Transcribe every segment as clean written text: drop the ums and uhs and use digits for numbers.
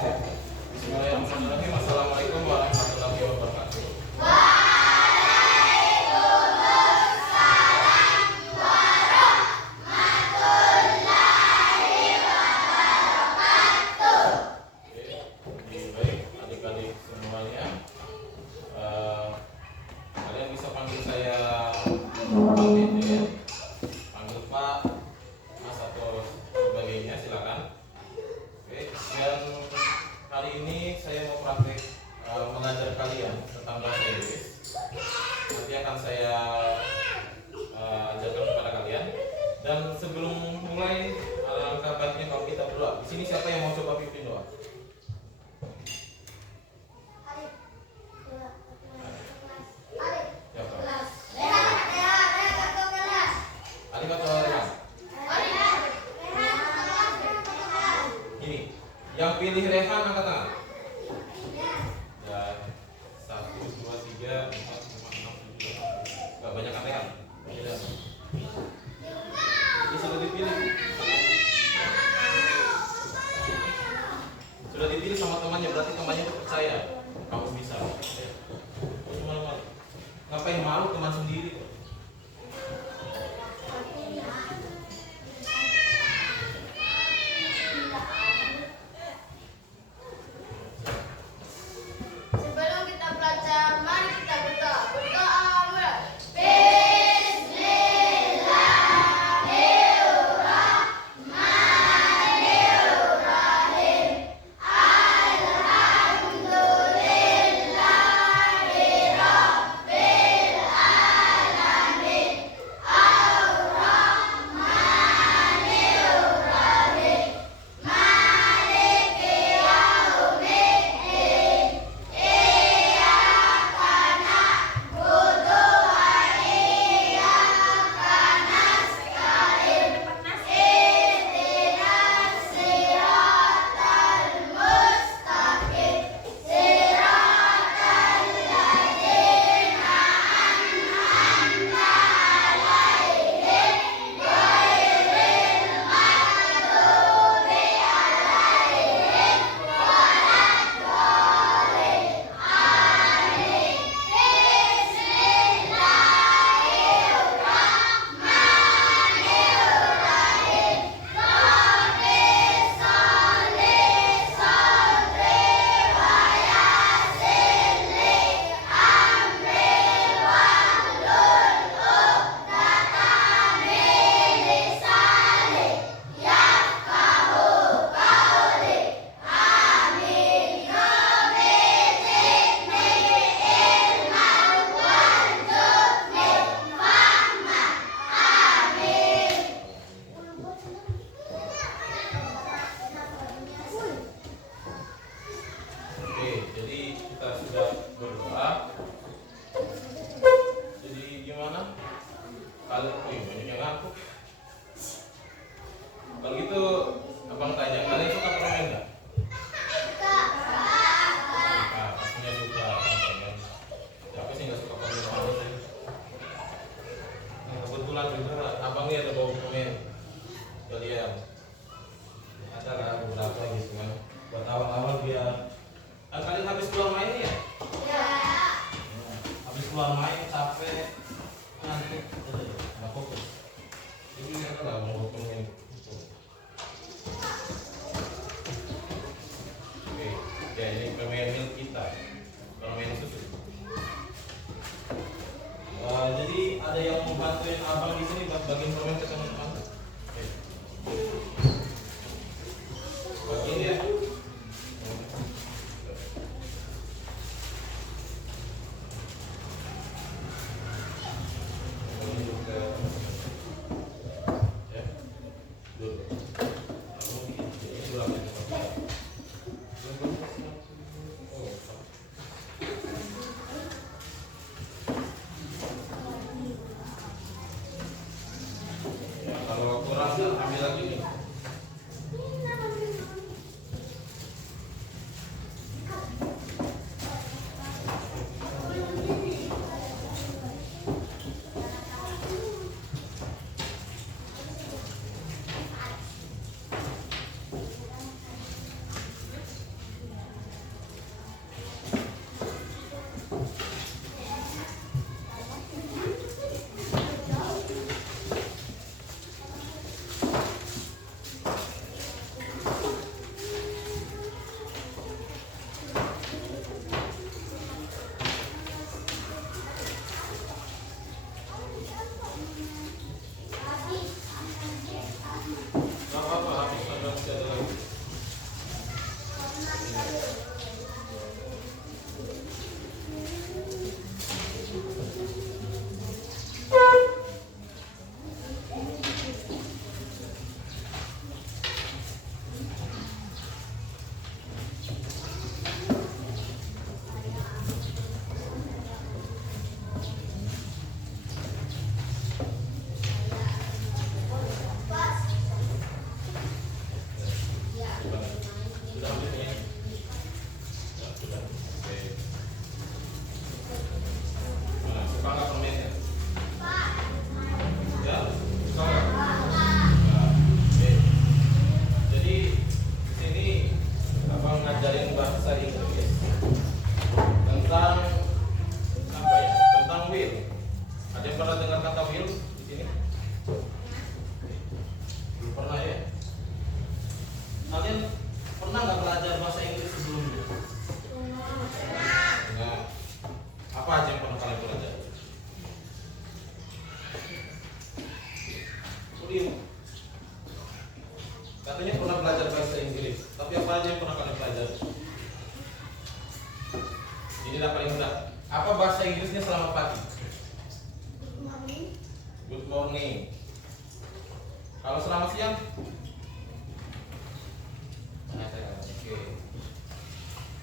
Bismillahirrahmanirrahim. Assalamualaikum warahmatullahi wabarakatuh. Oke, baik adik-adik semuanya. Kalian bisa panggil saya Pak Bede ya. Panggil Pak, Mas atau sebagainya silakan. Oke, dan kali ini saya mau praktek mengajar kalian tentang bahasa Inggris. Nanti akan saya ajarkan kepada kalian. Dan sebelum mulai, alangkah baiknya kalau kita berdoa. Di sini siapa yang mau coba pimpin doa? Adik atau Rehan? Gini, yang pilih Rehan angkat tangan. Ya, 1, 2, 3, 4, 5, 6, 7, 8. Gak banyak Rehan. Ini sudah dipilih. Sudah dipilih sama temannya, berarti temannya itu percaya kamu bisa. Malu-malu. Ngapain malu teman sendiri? Sebelum kita belajar, mari kita berdoa. Berdoa mulai. Oke, jadi kita sudah berdoa. Jadi gimana? Kalau banyak yang ngantuk. Kalau gitu, abang tanya, kalian suka permen nggak? Suka, pastinya suka permen. Siapa sih nggak suka permen manis ya? Nah, kebetulan juga abang ini ada bau permen. Kalian ada lah beberapa gitu kan. Buat awal-awal biar kalian habis keluar main ya? Habis keluar main capek, ngantuk, nggak fokus. Jadi mereka nggak mau ngomongin itu. Oke, ya ini permen milk kita, permen susu. Jadi ada yang mau bantuin abang di sini bagiin permen ke teman-teman. Oke. Bagiin ya. Sudah ambil ini? Ya, sudah. Oke. Nah, suka nggak permennya? Ya, suka nggak? Ya, oke. Jadi di sini abang ngajarin bahasa Inggris tentang apa ya? Tentang will. Ada yang pernah dengar kata will di sini? Belum pernah ya? Kalian pernah nggak belajar bahasa Inggris sebelumnya? Enggak. Apa aja yang pernah kalian belajar? Kuliah. Katanya pernah belajar bahasa Inggris, tapi apa aja yang pernah kalian belajar? Inilah paling mudah. Apa bahasa Inggrisnya selamat pagi? Good morning. Kalau selamat siang? Oke.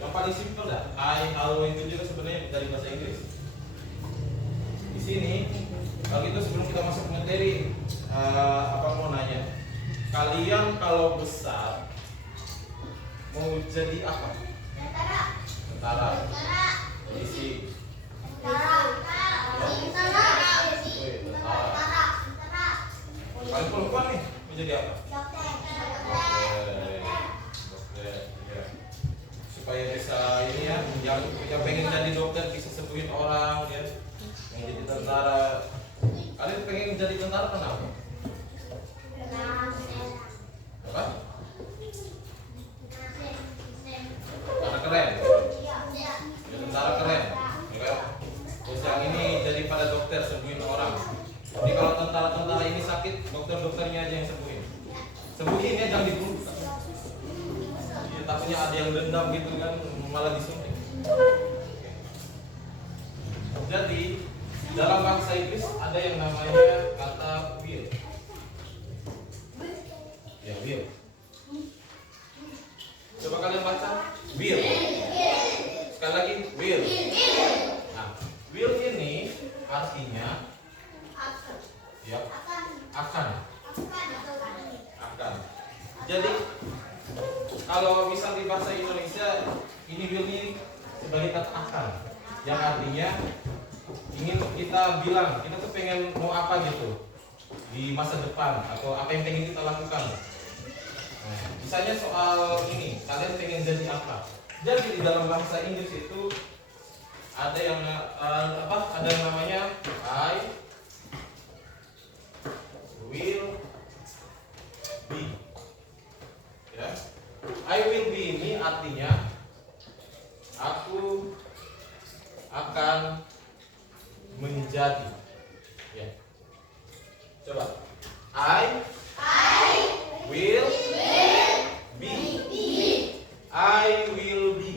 Yang paling simpel dah. Hi, hello itu juga sebenarnya dari bahasa Inggris. Di sini, kalau gitu sebelum kita masuk ke materi, apa mau nanya? Kalian kalau besar mau jadi apa? Tentara. Polisi. Kalian perempuan nih mau jadi apa? Dokter, ya. Supaya bisa ini ya, yang pengen jadi dokter bisa sembuhin orang ya, yang jadi tentara. Kalian pengen jadi tentara kenapa? Apa? Karena keren. Ya, tentara keren. Ya. Terus yang ini jadi pada dokter sembuhin orang. Jadi kalau tentara-tentara ini sakit, dokter-dokternya aja yang sembuhin. Sembuhin ya, jangan dibunuh. Ya, takutnya ada yang dendam gitu kan, malah disuntik. Jadi dalam bahasa Inggris ada yang namanya kata will. Ya, will. Coba kalian baca will. Sekali lagi will. Nah, will ini artinya ya akan. Jadi kalau misal di bahasa Indonesia ini will ini sebagai kata akan, yang artinya ingin kita bilang kita tuh pengen mau apa gitu di masa depan atau apa yang pengen kita lakukan. Nah, misalnya soal ini, kalian pengen jadi apa? Jadi di dalam bahasa Inggris itu ada yang ada yang namanya I will be. Ya. I will be ini artinya aku akan menjadi. Ya. Coba. I will be. I will be.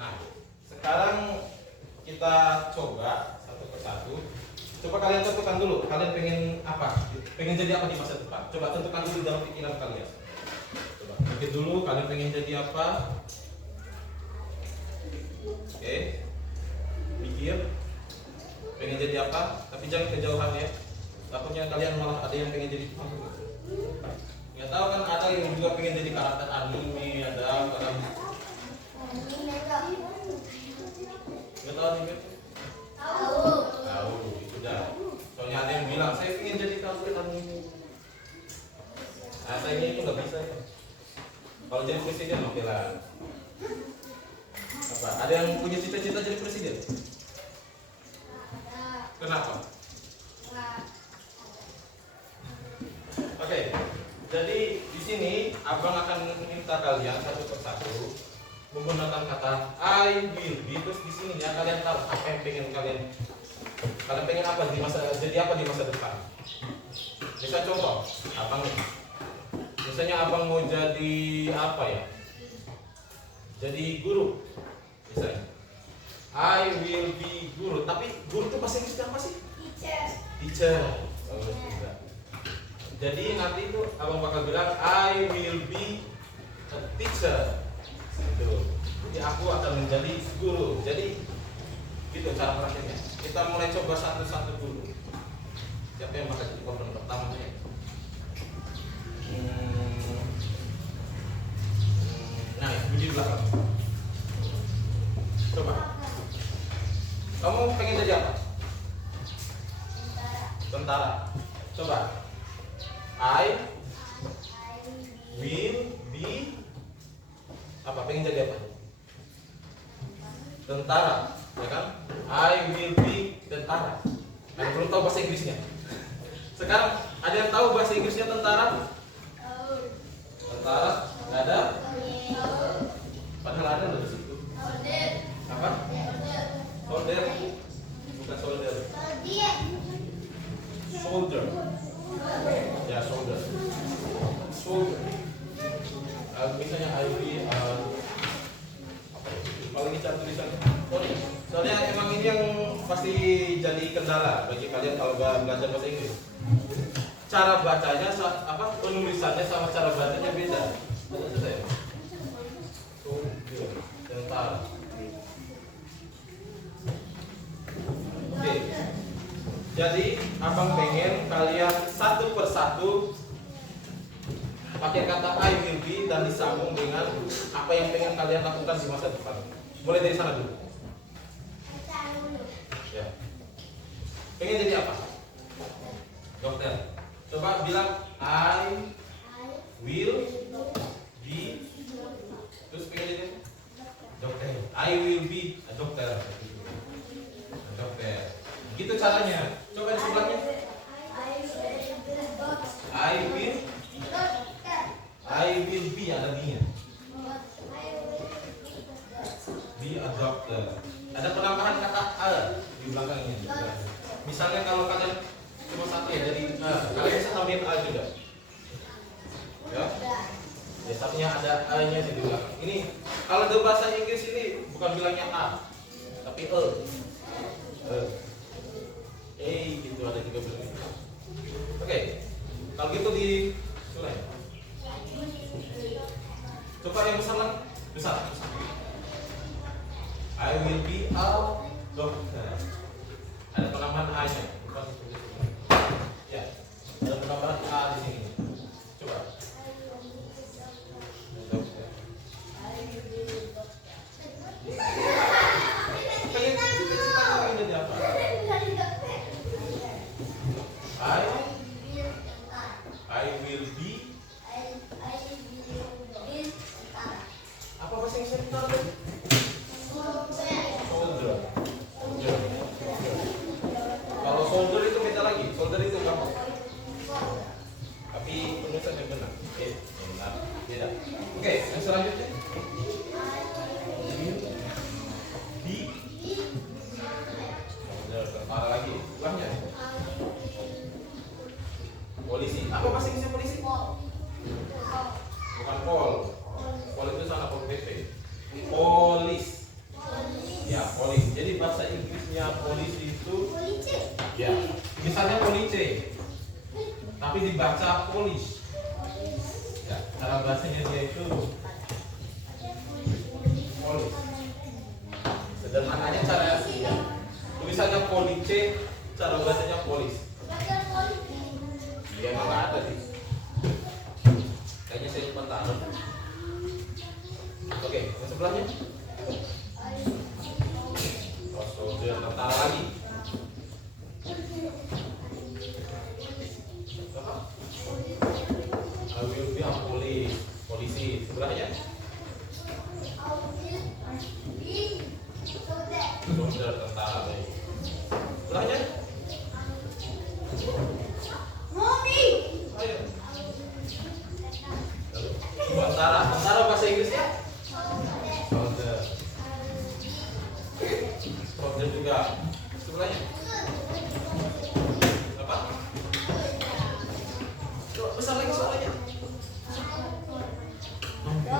Nah, sekarang kita coba satu persatu. Coba kalian tentukan dulu, kalian pengen apa? Pengen jadi apa di masa depan? Coba tentukan dulu dalam pikiran kalian. Coba pikir dulu, kalian pengen jadi apa? Oke, pikir. Pengen jadi apa? Tapi jangan kejauhan ya. Takutnya kalian malah ada yang pengen jadi Tuhan. Nggak tahu kan, ada yang juga pengen jadi karakter anime, ada orang. Nggak tahu nih? Tahu, itu dah. Soalnya ada yang bilang saya ingin jadi karakter anime. Nah, saya itu nggak bisa ya. Kalau jadi presiden oke lah. Apa? Ada yang punya cita-cita jadi presiden? Kenapa? Oke, jadi di sini abang akan meminta kalian satu persatu menggunakan kata I will be. Terus di sini ya kalian tahu apa yang kalian pengen apa di masa, jadi apa di masa depan. Bisa contoh, abang nih. Misalnya abang mau jadi apa ya? jadi guru. Misalnya, I will be guru. Tapi guru itu bahasa Inggrisnya apa sih? Teacher. Oh, tidak. Jadi nanti itu abang bakal bilang I will be a teacher. Gitu. Jadi aku akan menjadi guru. Jadi gitu cara prakteknya. Kita mulai coba satu-satu dulu. Siapa yang bakal jadi korban pertama nih? Nah, bunyi di belakang. Coba. Kamu pengen jadi apa? Tentara. Coba. I will be apa? Pengen jadi apa? Tentara, ya kan? I will be tentara. Nah, belum tahu bahasa Inggrisnya. Sekarang ada yang tahu bahasa Inggrisnya tentara? Tentara? Nggak ada? Padahal ada loh di situ. Apa? Soldier. Bukan soldier. Soldier. Ya, soldier. Soldier. Misalnya I will be apa ya? Kalau ini cara tulisannya. Sorry. Soalnya emang ini yang pasti jadi kendala bagi kalian kalau belajar bahasa Inggris. Cara bacanya penulisannya sama cara bacanya beda. Betul saya. Soldier. Tentara. Oke. Jadi abang pengen kalian satu persatu pakai kata I will be dan disambung dengan apa yang pengen kalian lakukan di masa depan. Mulai dari sana dulu. Ya. Pengen jadi apa? Dokter. Coba bilang I will be. Terus pengen jadi apa? Dokter. I will be a dokter. Dokter. Gitu caranya. Coba di sebelahnya. I will be ada B-nya. Be a doctor. Ada penambahan kata a di belakangnya. Misalnya kalau kalian cuma satu ya, jadi kalian bisa tambahin a juga. Ya. Biasanya ada a-nya di belakang. Ini kalau di bahasa Inggris ini bukan bilangnya a, tapi e. Gitu ada juga bilangnya. Oke. Kalau gitu di surai. Coba yang besar lagi. Besar. I will be a doctor. Ada penambahan A-nya. Ya. Ada penambahan A di sini. Coba. Dokter. Pengen jadi apa? I will be apa bahasa Inggrisnya tentara tadi? Soldier. Kalau soldier itu beda lagi. Soldier itu gampang. Tapi penulisannya benar. Benar. Beda. Oke, yang selanjutnya. Di soldier tentara lagi. Ulangnya. Polisi. Apa bahasa Inggrisnya polisi? Bukan pol. Pol itu sana pol PP. Polis. Ya, polis. Jadi bahasa Inggrisnya polisi itu ya. Misalnya police. Tapi dibaca polis. Ya, cara bahasanya dia itu polis. Sederhananya cara tulisannya police, cara bahasanya polis. Dia emang nggak ada sih. Kayaknya saya lupa taruh. Oke, yang sebelahnya. Oh, soldier tentara lagi. I will be a police. Polisi. Sebelahnya. Soldier tentara lagi. Sebelahnya. Ayo. Tentara. Tentara bahasa Inggrisnya? Soldier. Soldier juga. Sebelahnya. Apa? Coba besar lagi suaranya.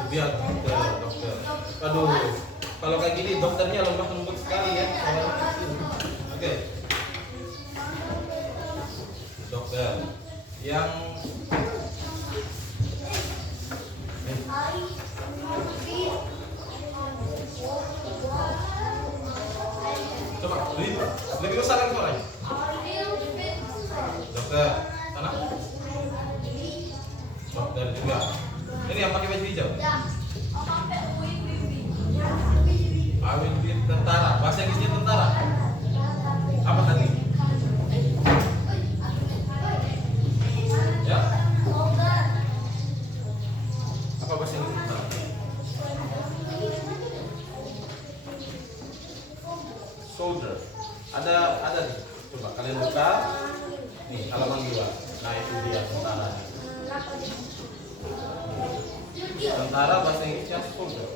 Biar dokter. Aduh, kalau kayak gini dokternya lemah lembut sekali ya. Oke. Dokter yang coba lebih besar lagi suaranya. Dokter, sana. Dokter juga. Ini yang pakai baju hijau. Awin bin tentara. Bahasa Inggrisnya tentara. Apa tadi? Ya. Apa bahasa Inggris tentara? Soldier. Ada nih. Coba kalian buka. Nih halaman 2. Nah itu dia tentara. Tentara bahasa Inggrisnya soldier.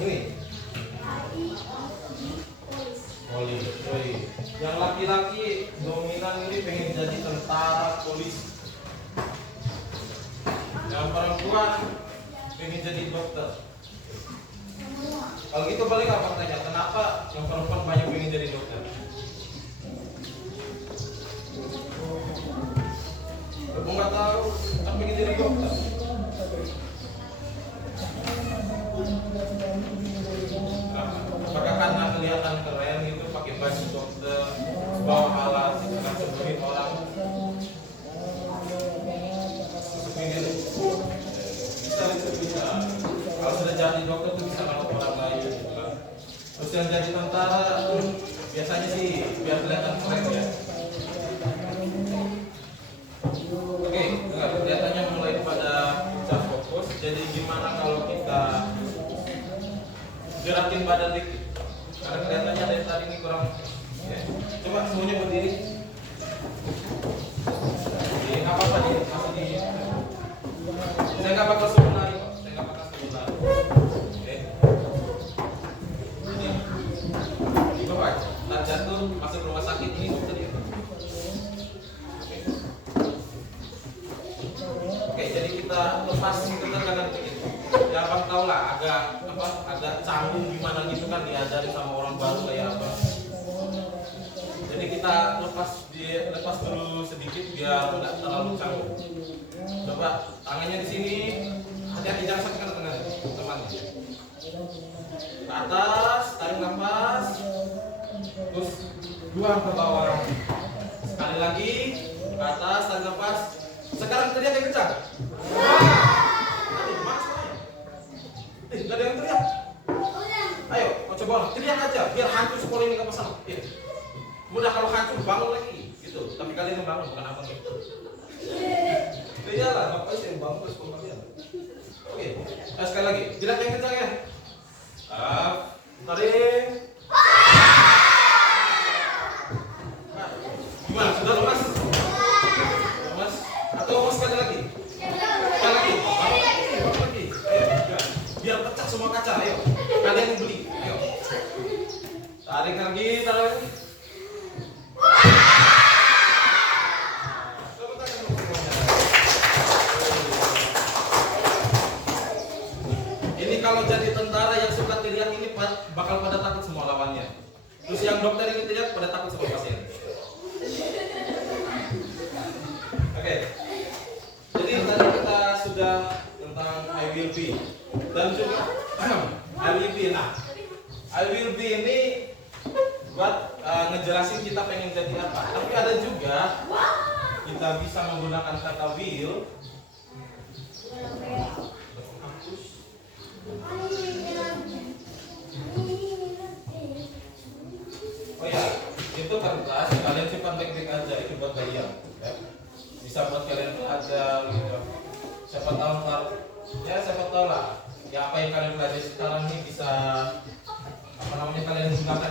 Ini polisi. Yang laki-laki dominan ini pengen jadi tentara polisi. Yang perempuan pengen jadi dokter. Kalau gitu balik apa tanya? Kenapa yang perempuan banyak pengen jadi dokter? Kamu nggak tahu, kan pengen jadi dokter. Apakah karena kelihatan keren gitu pakai baju dokter, bawa alat, dengan sembuhin orang? Bisa itu bisa. Kalau sudah jadi dokter tuh bisa nolong orang lain gitu kan. Terus yang jadi tentara tuh biasanya sih biar kelihatan keren ya. Oke, dengar, kelihatannya mulai pada bisa fokus. Jadi gimana kalau kita gerakin badan dikit? Karena kelihatannya dari tadi ini kurang. Ya. Coba semuanya berdiri. Nggak apa-apa nih, masih di. Saya nggak bakal suruh lari kok. Saya nggak bakal suruh lari. Oke. Ini coba. Ntar jatuh masuk rumah sakit ini dokter ya. Oke, jadi kita lepas ketegangan begitu. Ya abang tahu lah, agak canggung gimana gitu kan diajari sama orang baru kayak apa. Jadi kita lepas dulu sedikit biar nggak terlalu canggung. Coba tangannya di sini, hati-hati jangan sakit tengah temannya. Ke atas, tarik nafas, terus buang ke bawah. Sekali lagi, ke atas, tarik nafas. Sekarang teriak yang kencang. Gak ada yang teriak. Ayo, kau coba teriak aja, biar hantu sekolah ini gak masalah. Ya. Mudah kalau hantu bangun lagi, gitu. Tapi kalian yang bangun bukan abang gitu. Iya lah, ngapain sih yang bangun terus kalian? Oke, sekali lagi, teriak yang kencang ya. Tarik. Nah, gimana? Sudah lemas? Lemas? Atau mau sekali lagi? Sekali lagi? Bangun lagi. Biar pecah semua kaca, ayo. Kalian yang beli, ayo. Tarik lagi, tarik lagi. Ini kalau jadi tentara yang suka teriak ini bakal pada takut semua lawannya. Terus yang dokter ini teriak pada takut semua pasien. Oke. Jadi tadi kita sudah tentang I will be dan juga I will be. Nah, I will be ini buat ngejelasin kita pengen jadi apa. Tapi ada juga kita bisa menggunakan kata will. Oh ya, itu kertas kalian simpan baik-baik aja, itu buat kalian. Ya. Bisa buat kalian belajar gitu. Siapa tahu ntar, ya siapa tahu lah. Ya apa yang kalian pelajari sekarang ini bisa apa namanya kalian gunakan.